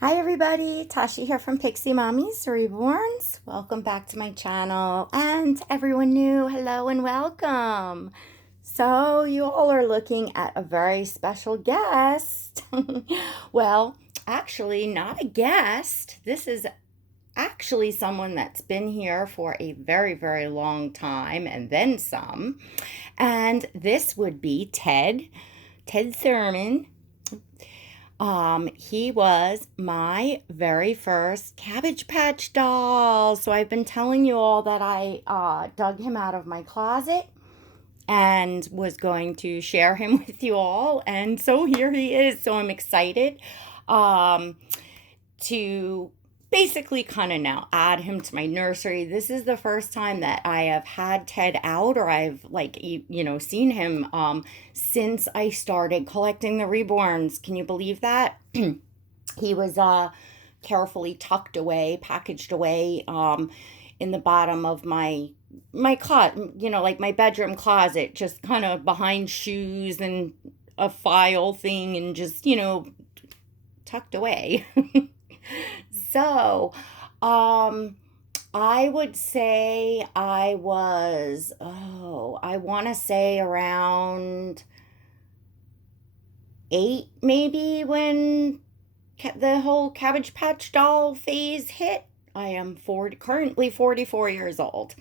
Hi everybody, Tashi here from Pixie Mommies Reborns. Welcome back to my channel, and everyone new, hello and welcome. So you all are looking at a very special guest. Well, actually not a guest. This is actually someone that's been here for a very, very long time and then some. And this would be Ted Thurman. He was my very first Cabbage Patch doll. So I've been telling you all that I dug him out of my closet and was going to share him with you all. And so here he is. So I'm excited um, to basically kind of now add him to my nursery. This is the first time that I have had Ted out, or I've seen him since I started collecting the reborns. Can you believe that? He was carefully tucked away, packaged away in the bottom of my closet, like my bedroom closet, just kind of behind shoes and a file thing, and just tucked away. So, um, I would say I was, I want to say around 8 maybe when the whole Cabbage Patch doll phase hit. I am currently 44 years old.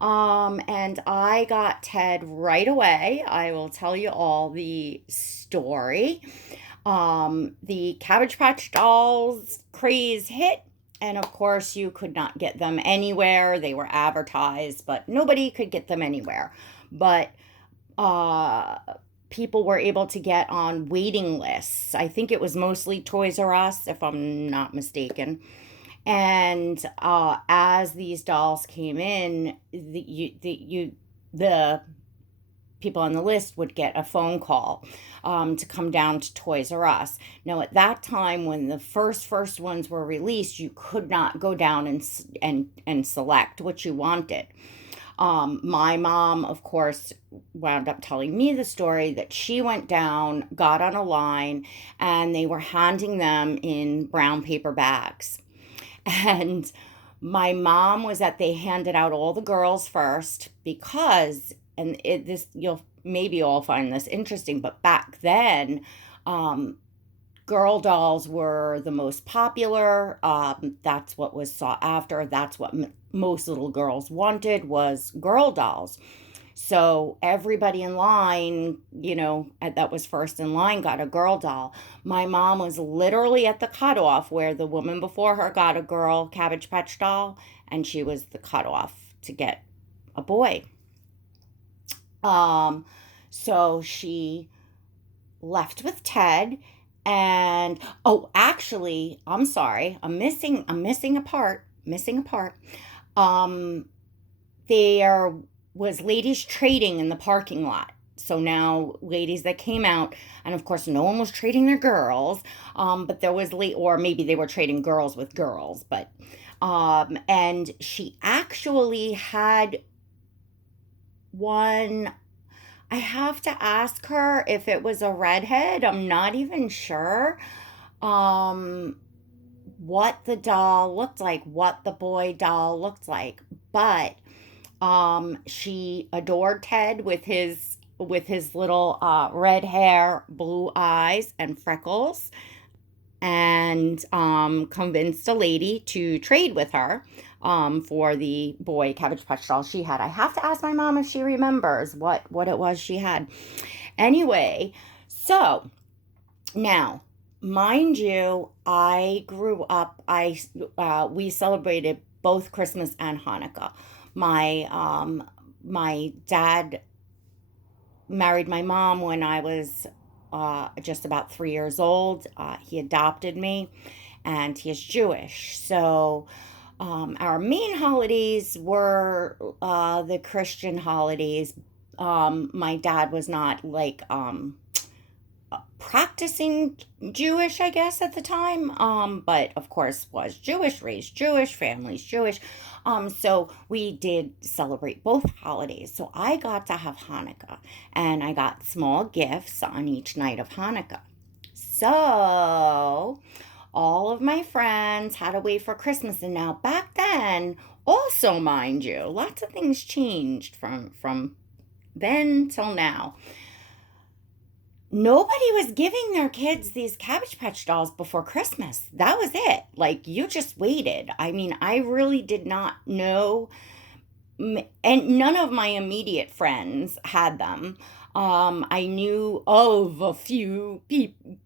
And I got Ted right away. I will tell you all the story. The Cabbage Patch dolls craze hit, and of course, you could not get them anywhere. They were advertised, but nobody could get them anywhere. But uh, people were able to get on waiting lists. I think it was mostly Toys R Us, if I'm not mistaken. And as these dolls came in, the people on the list would get a phone call to come down to Toys R Us. Now, at that time, when the first ones were released, you could not go down and select what you wanted. My mom, of course, wound up telling me the story that she went down, got on a line, and they were handing them in brown paper bags. And my mom was that they handed out all the girls first because, and this, you'll maybe all find this interesting, but back then, um, girl dolls were the most popular. That's what was sought after. That's what most little girls wanted, was girl dolls. So everybody in line, that was first in line, got a girl doll. My mom was literally at the cutoff where the woman before her got a girl Cabbage Patch doll, and she was the cutoff to get a boy. Um, so she left with Ted, and oh, actually, I'm sorry, I'm missing a part, missing a part. Um, there was ladies trading in the parking lot. So now ladies that came out, and of course no one was trading their girls, but there was or maybe they were trading girls with girls, but and she actually had one. I have to ask her if it was a redhead. I'm not even sure um, what the doll looked like, what the boy doll looked like, but she adored Ted with his little red hair, blue eyes, and freckles, and convinced a lady to trade with her for the boy Cabbage Patch doll she had. I have to ask my mom if she remembers what it was she had. Anyway, so now, mind you, I grew up. We celebrated both Christmas and Hanukkah. My dad married my mom when I was just about 3 years old. He adopted me, and he is Jewish. So our main holidays were the Christian holidays. My dad was not like practicing Jewish, I guess, at the time, but of course was Jewish, raised Jewish, family's Jewish. So we did celebrate both holidays. So I got to have Hanukkah, and I got small gifts on each night of Hanukkah. So all of my friends had to wait for Christmas. And now back then, also mind you, lots of things changed from then till now. Nobody was giving their kids these Cabbage Patch dolls before Christmas. That was it. Like, you just waited. I mean, I really did not know, and none of my immediate friends had them. I knew of a few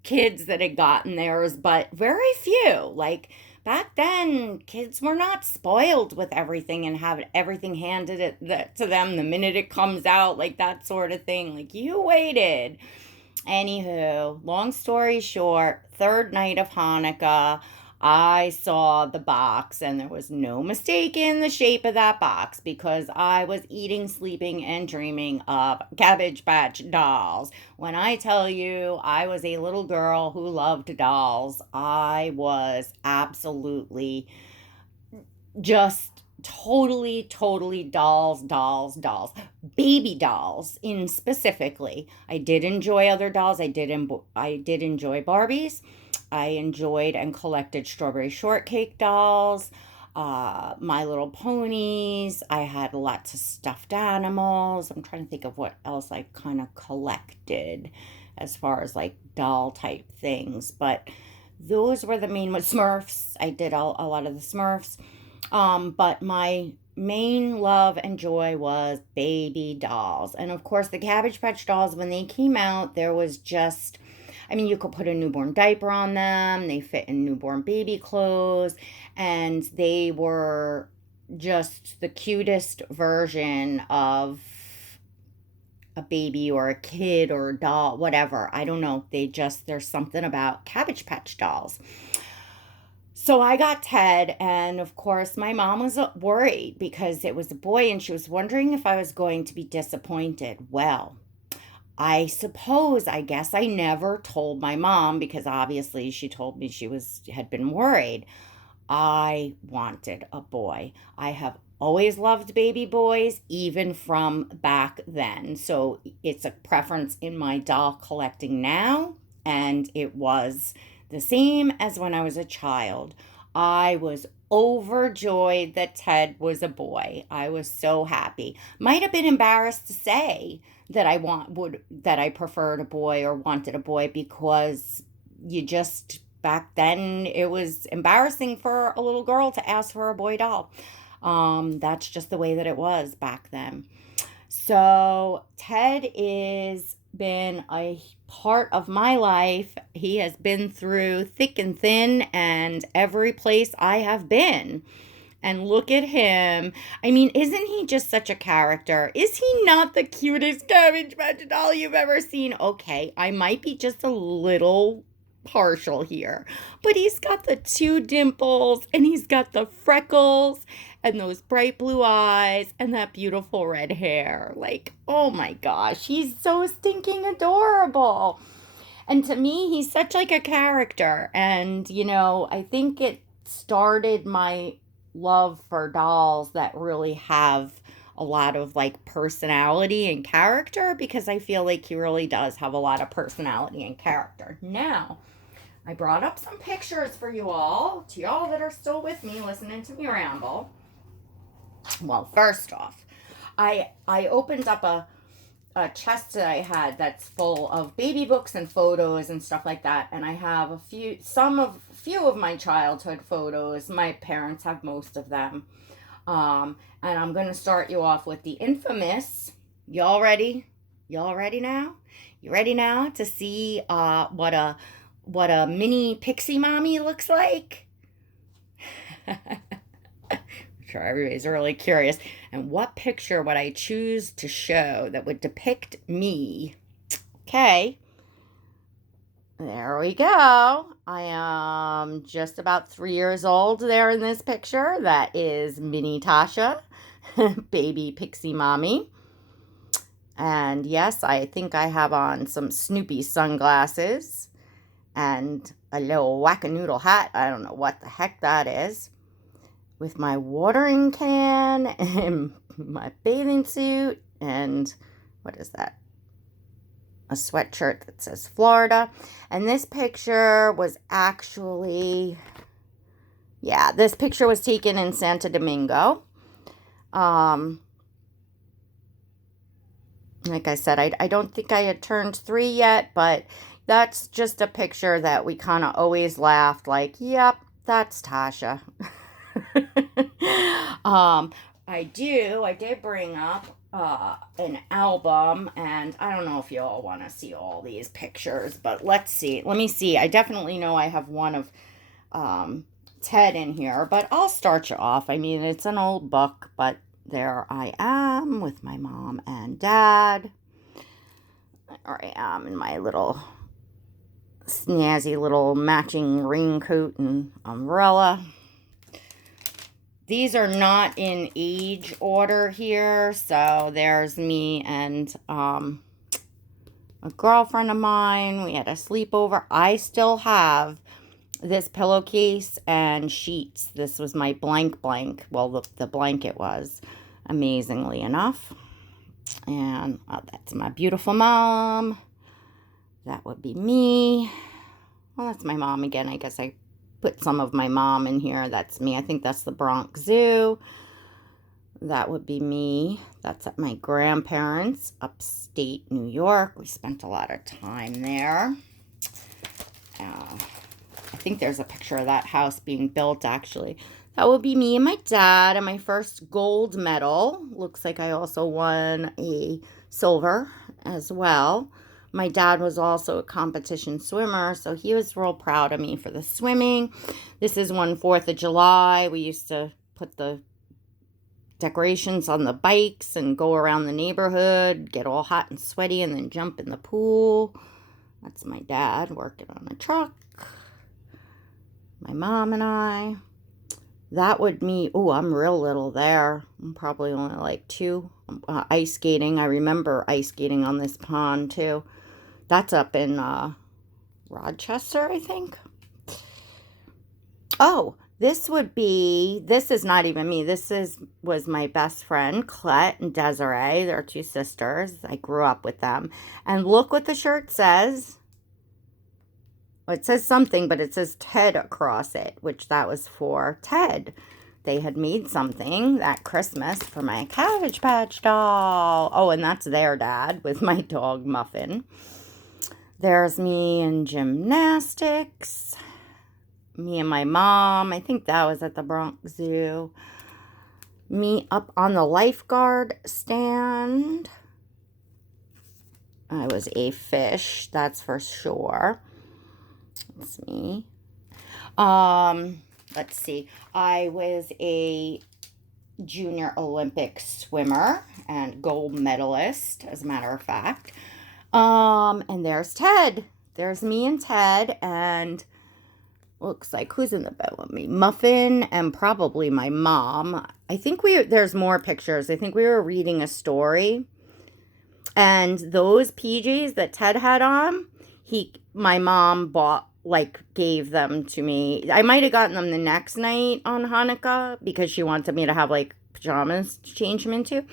kids that had gotten theirs, but very few. Like, back then, kids were not spoiled with everything and have everything handed to them the minute it comes out, like that sort of thing. Like, you waited. Anywho, long story short, third night of Hanukkah, I saw the box, and there was no mistake in the shape of that box because I was eating, sleeping, and dreaming of Cabbage Patch dolls. When I tell you I was a little girl who loved dolls, I was absolutely just totally dolls, baby dolls in specifically. I did enjoy other dolls. I did enjoy Barbies. I enjoyed and collected strawberry shortcake dolls, My Little Ponies. I had lots of stuffed animals. I'm trying to think of what else I kind of collected as far as like doll type things, but those were the main ones. Smurfs. I did a lot of the Smurfs. But my main love and joy was baby dolls. And of course, the Cabbage Patch dolls, when they came out, there was just, I mean, you could put a newborn diaper on them. They fit in newborn baby clothes. And they were just the cutest version of a baby or a kid or a doll, whatever. I don't know. There's something about Cabbage Patch dolls. So I got Ted, and of course, my mom was worried because it was a boy, and she was wondering if I was going to be disappointed. Well, I guess I never told my mom because obviously she told me had been worried. I wanted a boy. I have always loved baby boys, even from back then. So it's a preference in my doll collecting now, and it was the same as when I was a child. I was overjoyed that Ted was a boy. I was so happy. Might have been embarrassed to say that I preferred a boy or wanted a boy because back then it was embarrassing for a little girl to ask for a boy doll. That's just the way that it was back then. So Ted is been a part of my life. He has been through thick and thin and every place I have been. And look at him. I mean, isn't he just such a character? Is he not the cutest Cabbage Patch doll you've ever seen? Okay, I might be just a little partial here, but he's got the two dimples and he's got the freckles and those bright blue eyes and that beautiful red hair. Like, oh my gosh, he's so stinking adorable. And to me, he's such like a character. And, I think it started my love for dolls that really have a lot of like personality and character, because I feel like he really does have a lot of personality and character. Now, I brought up some pictures for you all, to y'all that are still with me listening to me ramble. Well, first off, I opened up a chest that I had that's full of baby books and photos and stuff like that, and I have a few of my childhood photos. My parents have most of them, and I'm gonna start you off with the infamous. Y'all ready? Y'all ready now? You ready now to see what a mini pixie mommy looks like? I'm sure everybody's really curious. And what picture would I choose to show that would depict me? Okay. There we go. I am just about 3 years old there in this picture. That is Mini Tasha, baby pixie mommy. And yes, I think I have on some Snoopy sunglasses and a little whack-a-noodle hat. I don't know what the heck that is. With my watering can and my bathing suit and what is that? a sweatshirt that says Florida. And this picture was actually, yeah, this picture was taken in Santo Domingo. Like I said, I don't think I had turned 3 yet, but that's just a picture that we kind of always laughed like, yep, that's Tasha. I did bring up an album, and I don't know if you all want to see all these pictures, but let's see. Let me see. I definitely know I have one of Ted in here, but I'll start you off. I mean, it's an old book, but there I am with my mom and dad. There I am in my little snazzy little matching raincoat and umbrella. These are not in age order here, so there's me and a girlfriend of mine. We had a sleepover. I still have this pillowcase and sheets. This was my blank. Well, the blanket was, amazingly enough. And that's my beautiful mom. That would be me. Well, that's my mom again. I guess I put some of my mom in here. That's me. I think that's the Bronx Zoo. That would be me. That's at my grandparents' upstate New York. We spent a lot of time there. I think there's a picture of that house being built, actually. That would be me and my dad, and my first gold medal. Looks like I also won a silver as well. My dad was also a competition swimmer, so he was real proud of me for the swimming. This is one 4th of July. We used to put the decorations on the bikes and go around the neighborhood, get all hot and sweaty, and then jump in the pool. That's my dad working on a truck. My mom and I. That would me. Oh, I'm real little there. I'm probably only like 2. Ice skating. I remember ice skating on this pond too. That's up in Rochester, I think. Oh, this is not even me. Was my best friend, Clette and Desiree. They're 2 sisters. I grew up with them. And look what the shirt says. Well, it says something, but it says Ted across it, which that was for Ted. They had made something that Christmas for my Cabbage Patch doll. Oh, and that's their dad with my dog Muffin. There's me in gymnastics. Me and my mom. I think that was at the Bronx Zoo. Me up on the lifeguard stand. I was a fish, that's for sure. That's me. Let's see. I was a junior Olympic swimmer and gold medalist, as a matter of fact. And there's Ted. There's me and Ted, and looks like who's in the bed with me? Muffin and probably my mom. I think there's more pictures. I think we were reading a story. And those PJs that Ted had on, my mom gave them to me. I might have gotten them the next night on Hanukkah because she wanted me to have pajamas to change him into.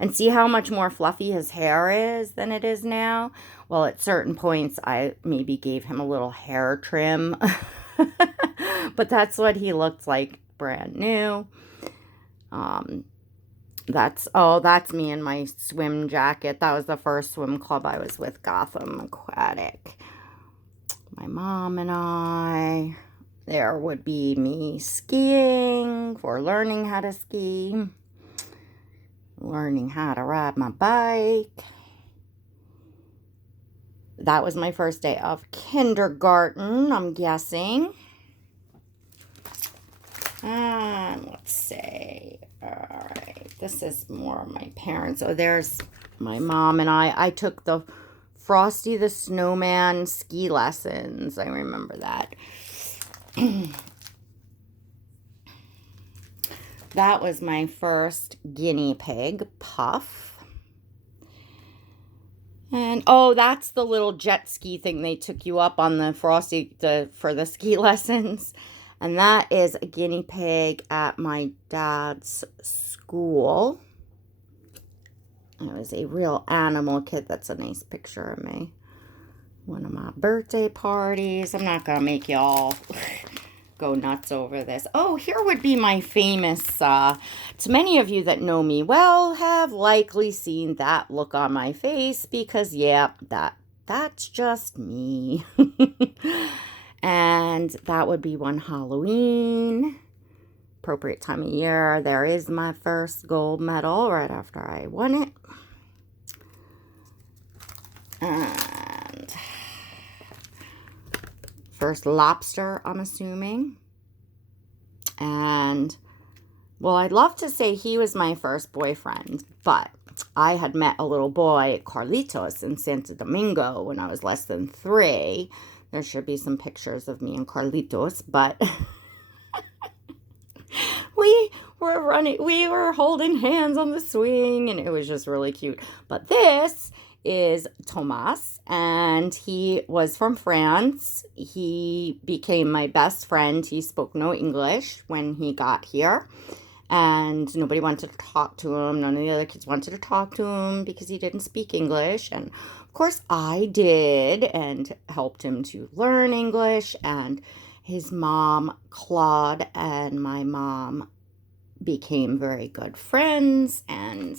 And see how much more fluffy his hair is than it is now? Well, at certain points, I maybe gave him a little hair trim. But that's what he looked like brand new. That's me in my swim jacket. That was the first swim club I was with, Gotham Aquatic. My mom and I. There would be me skiing, for learning how to ski. Learning how to ride my bike. That was my first day of kindergarten, I'm guessing. Let's see. All right. This is more of my parents. Oh, there's my mom and I. I took the Frosty the Snowman ski lessons. I remember that. That was my first guinea pig, Puff. And, oh, that's the little jet ski thing they took you up on the Frosty for the ski lessons. And that is a guinea pig at my dad's school. It was a real animal kid. That's a nice picture of me. One of my birthday parties. I'm not going to make y'all go nuts over this. Oh, here would be my famous, to many of you that know me well have likely seen that look on my face because, yeah, that's just me. And that would be one Halloween. Appropriate time of year. There is my first gold medal right after I won it. And first lobster, I'm assuming. And, well, I'd love to say he was my first boyfriend, but I had met a little boy, Carlitos, in Santo Domingo when I was less than 3. There should be some pictures of me and Carlitos, but we were holding hands on the swing, and it was just really cute. But this is Thomas, and he was from France. He became my best friend. He spoke no English when he got here, and nobody wanted to talk to him. None of the other kids wanted to talk to him because he didn't speak English, and of course I did and helped him to learn English. And his mom, Claude, and my mom became very good friends, and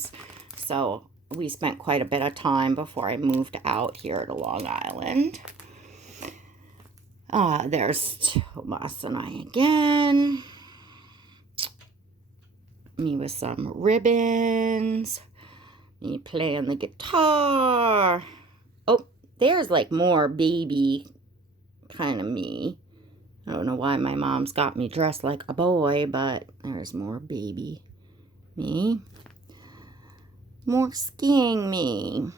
so we spent quite a bit of time before I moved out here to Long Island. There's Thomas and I again. Me with some ribbons. Me playing the guitar. Oh, there's like more baby kind of me. I don't know why my mom's got me dressed like a boy, but there's more baby me. More skiing me.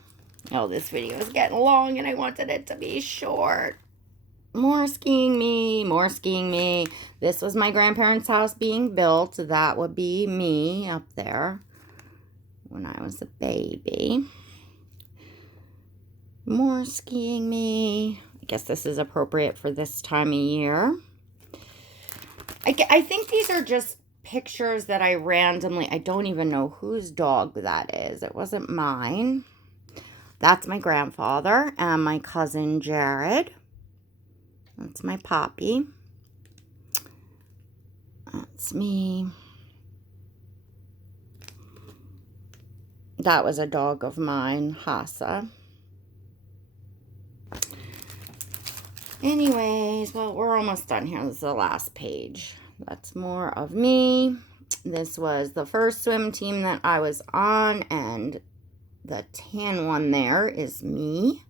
Oh, this video is getting long and I wanted it to be short. More skiing me, more skiing me. This was my grandparents' house being built. That would be me up there when I was a baby. More skiing me. I guess this is appropriate for this time of year. I think these are just pictures that I randomly, I don't even know whose dog that is. It wasn't mine. That's my grandfather and my cousin Jared. That's my Poppy. That's me. That was a dog of mine, Hassa. Anyways, well, we're almost done here. This is the last page. That's more of me. This was the first swim team that I was on, and the tan one there is me.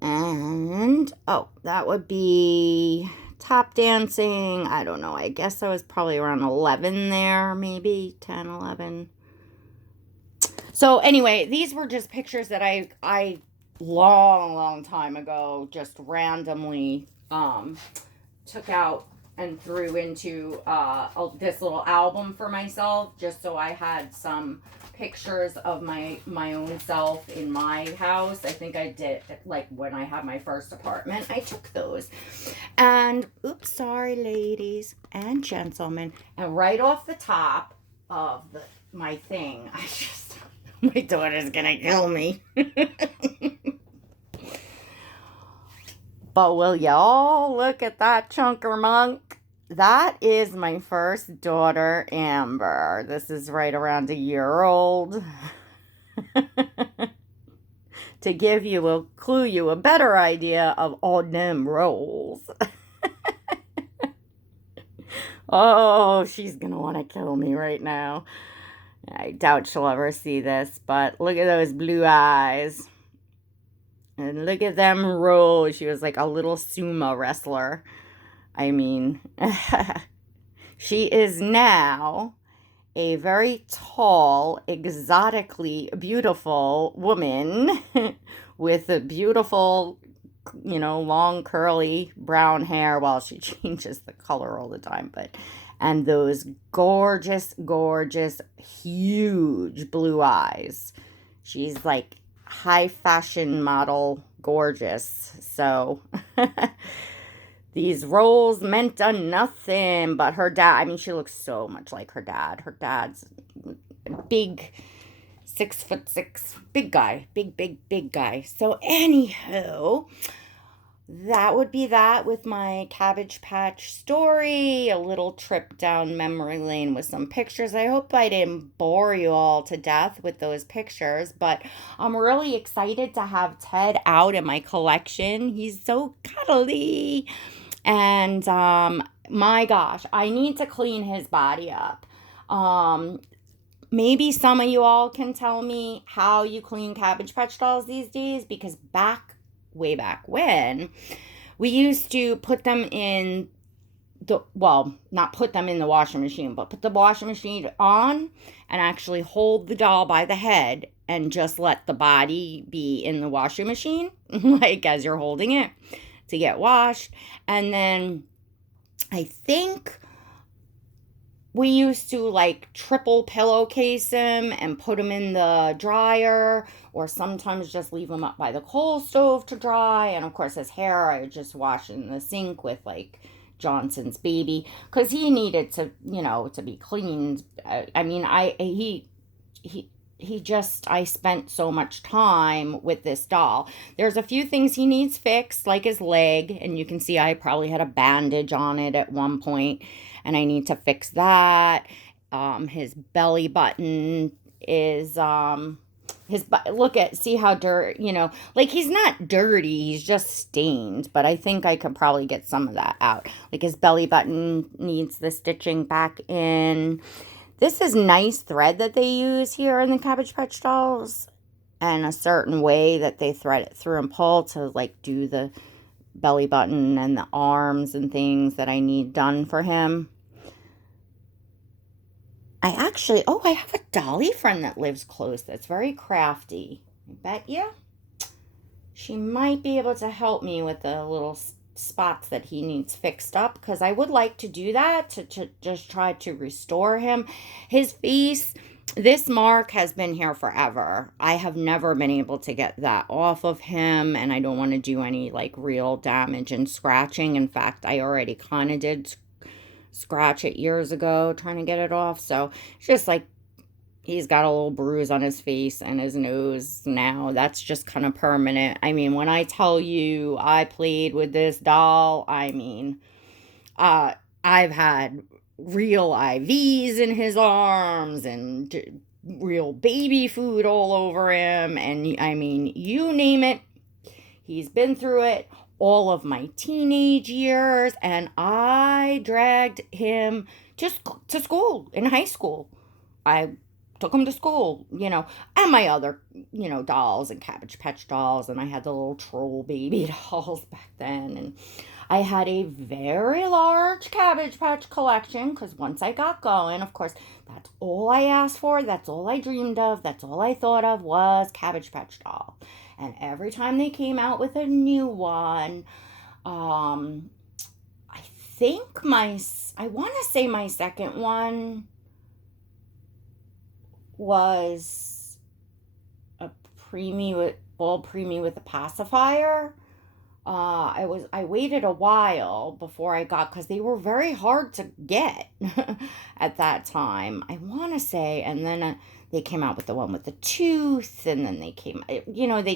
And, oh, that would be tap dancing. I don't know. I guess I was probably around 11 there, maybe 10, 11. So anyway, these were just pictures that I long time ago just randomly took out and threw into this little album for myself, just so I had some pictures of my own self in my house. I think I did, like, when I had my first apartment, I took those. And, oops, sorry, ladies and gentlemen. And right off the top of my thing, my daughter's gonna kill me. But will y'all look at that chunker monk? That is my first daughter, Amber. This is right around a year old. To give you a clue, you a better idea of all them rolls. Oh, she's gonna want to kill me right now. I doubt she'll ever see this, but look at those blue eyes. And look at them roll. She was like a little sumo wrestler. I mean, she is now a very tall, exotically beautiful woman with a beautiful, long curly brown hair. Well, she changes the color all the time, and those gorgeous, gorgeous, huge blue eyes. She's like high fashion model gorgeous. So these rolls meant nothing, but her dad, I mean, she looks so much like her dad. Her dad's a big 6'6", big guy, big guy. So anywho, that would be that with my Cabbage Patch story, a little trip down memory lane with some pictures. I hope I didn't bore you all to death with those pictures, but I'm really excited to have Ted out in my collection. He's so cuddly. And my gosh, I need to clean his body up. Maybe some of you all can tell me how you clean Cabbage Patch dolls these days, because way back when, we used to put them in not put them in the washing machine, but put the washing machine on and actually hold the doll by the head and just let the body be in the washing machine, like as you're holding it to get washed. And then I think we used to like triple pillowcase him and put him in the dryer, or sometimes just leave him up by the coal stove to dry. And of course, his hair I would just wash in the sink with like Johnson's Baby, because he needed to, to be cleaned. I mean, I spent so much time with this doll. There's a few things he needs fixed, like his leg, and you can see I probably had a bandage on it at one point, and I need to fix that. His belly button is, see how dirty, like he's not dirty, he's just stained, but I think I could probably get some of that out. Like his belly button needs the stitching back in. This is nice thread that they use here in the Cabbage Patch dolls, and a certain way that they thread it through and pull to like do the belly button and the arms and things that I need done for him. I have a dolly friend that lives close that's very crafty. I bet you she might be able to help me with the little spots that he needs fixed up, because I would like to do that to just try to restore him. His face, this mark has been here forever. I have never been able to get that off of him, and I don't want to do any like real damage and scratching. In fact, I already kind of did scratch it years ago trying to get it off. So it's just like he's got a little bruise on his face and his nose now. That's just kind of permanent. I mean, when I tell you I played with this doll, I mean, I've had real IVs in his arms and real baby food all over him. And I mean, you name it, he's been through it. All of my teenage years, and I dragged him just to school in high school. I took him to school, and my other, dolls and Cabbage Patch dolls, and I had the little troll baby dolls back then, and I had a very large Cabbage Patch collection, because once I got going, of course, that's all I asked for, that's all I dreamed of, that's all I thought of was Cabbage Patch doll. And every time they came out with a new one, I want to say my second one was a preemie with a pacifier. I waited a while before I got, because they were very hard to get at that time, I want to say. And then they came out with the one with the tooth, and then they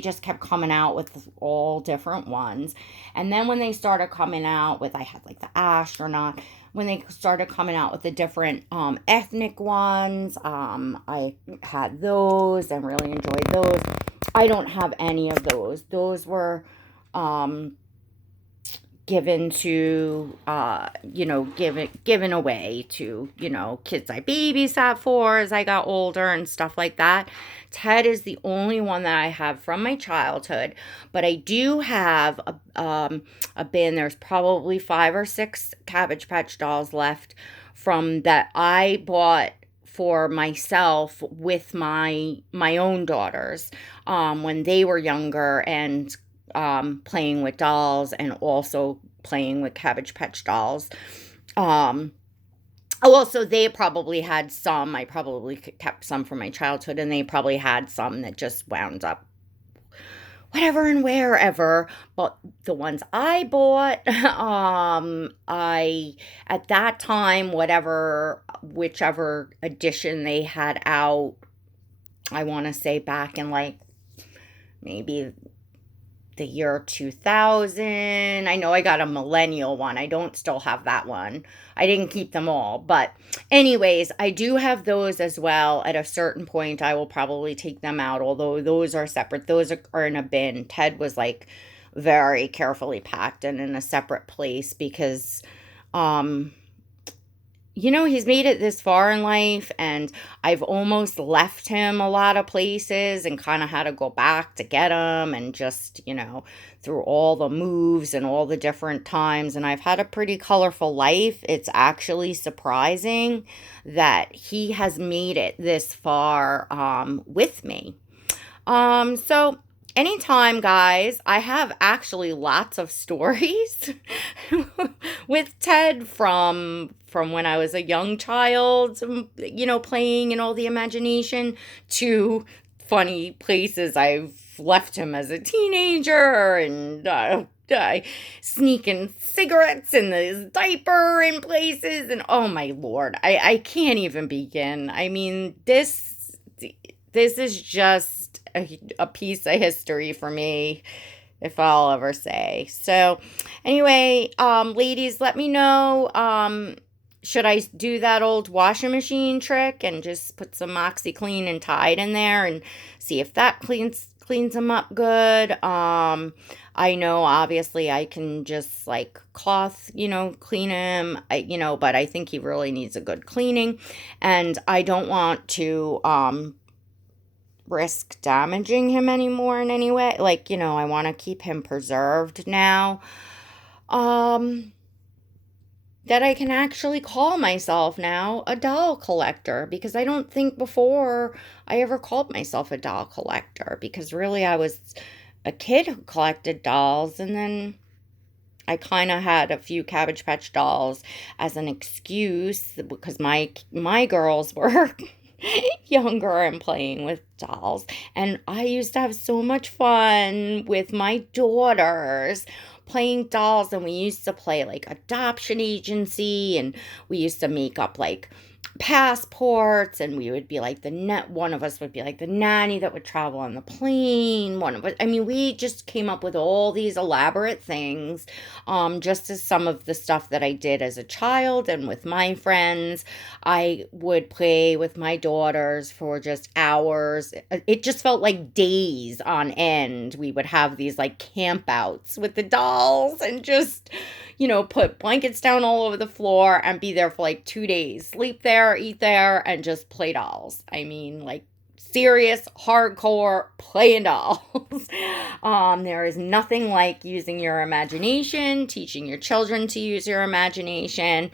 just kept coming out with all different ones. And then when they started coming out with, I had like the astronaut, when they started coming out with the different ethnic ones, I had those and really enjoyed those. I don't have any of those. Those were given to, given away to, kids I babysat for as I got older and stuff like that. Ted is the only one that I have from my childhood, but I do have a bin. There's probably 5 or 6 Cabbage Patch dolls left from that I bought for myself with my own daughters when they were younger, and playing with dolls and also playing with Cabbage Patch dolls. Also, they probably had some. I probably kept some from my childhood, and they probably had some that just wound up whatever and wherever. But the ones I bought, I at that time, whichever edition they had out, I want to say back in like maybe the year 2000. I know I got a millennial one. I don't still have that one. I didn't keep them all. But, anyways, I do have those as well. At a certain point, I will probably take them out, although those are separate. Those are in a bin. Ted was like very carefully packed and in a separate place because, um, he's made it this far in life, and I've almost left him a lot of places and kind of had to go back to get him, and just, through all the moves and all the different times. And I've had a pretty colorful life. It's actually surprising that he has made it this far with me. So anytime, guys, I have actually lots of stories with Ted from when I was a young child, playing in all the imagination, to funny places I've left him as a teenager, and sneaking cigarettes in his diaper in places, and oh my Lord, I can't even begin. I mean, this is just a piece of history for me, if I'll ever say. So anyway, ladies, let me know, should I do that old washing machine trick and just put some OxyClean and Tide in there and see if that cleans them up good? I know obviously I can just like cloth, clean him, but I think he really needs a good cleaning, and I don't want to risk damaging him anymore in any way. Like, I want to keep him preserved now. That I can actually call myself now a doll collector, because I don't think before I ever called myself a doll collector, because really I was a kid who collected dolls, and then I kind of had a few Cabbage Patch dolls as an excuse because my girls were younger and playing with dolls, and I used to have so much fun with my daughters playing dolls. And we used to play like adoption agency, and we used to make up like passports, and we would be like one of us would be like the nanny that would travel on the plane. One of us, I mean, we just came up with all these elaborate things, just as some of the stuff that I did as a child and with my friends. I would play with my daughters for just hours. It just felt like days on end. We would have these like campouts with the dolls, and just put blankets down all over the floor and be there for like 2 days. Sleep there, eat there, and just play dolls. I mean, like serious, hardcore playing dolls. There is nothing like using your imagination, teaching your children to use your imagination.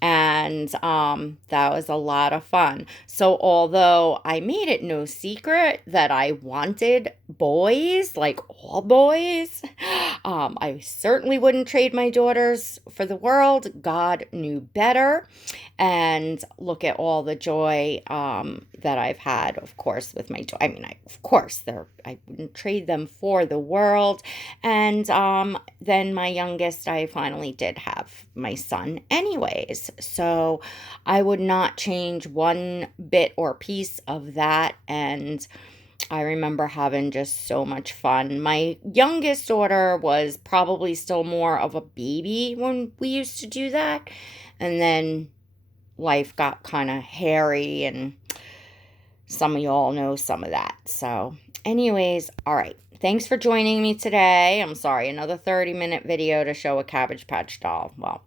And that was a lot of fun. So although I made it no secret that I wanted boys, like all boys, I certainly wouldn't trade my daughters for the world. God knew better. And look at all the joy that I've had, of course, with my I wouldn't trade them for the world. And then my youngest, I finally did have my son anyways. So I would not change one bit or piece of that. And I remember having just so much fun. My youngest daughter was probably still more of a baby when we used to do that. And then life got kind of hairy, and some of y'all know some of that. So anyways, all right. Thanks for joining me today. I'm sorry, another 30-minute video to show a Cabbage Patch doll. Well,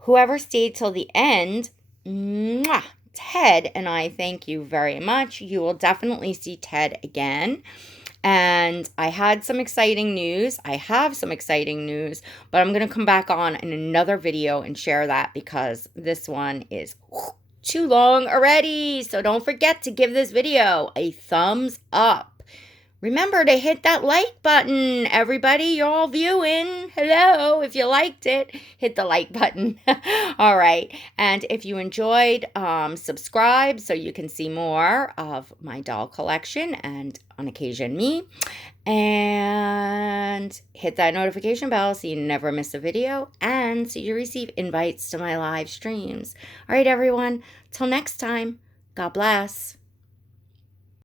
whoever stayed till the end, mwah, Ted and I thank you very much. You will definitely see Ted again. And I had some exciting news. I have some exciting news, but I'm going to come back on in another video and share that, because this one is too long already. So don't forget to give this video a thumbs up. Remember to hit that like button, everybody. You're all viewing. Hello. If you liked it, hit the like button. All right. And if you enjoyed, subscribe so you can see more of my doll collection, and on occasion me. And hit that notification bell so you never miss a video, and so you receive invites to my live streams. All right, everyone. Till next time. God bless.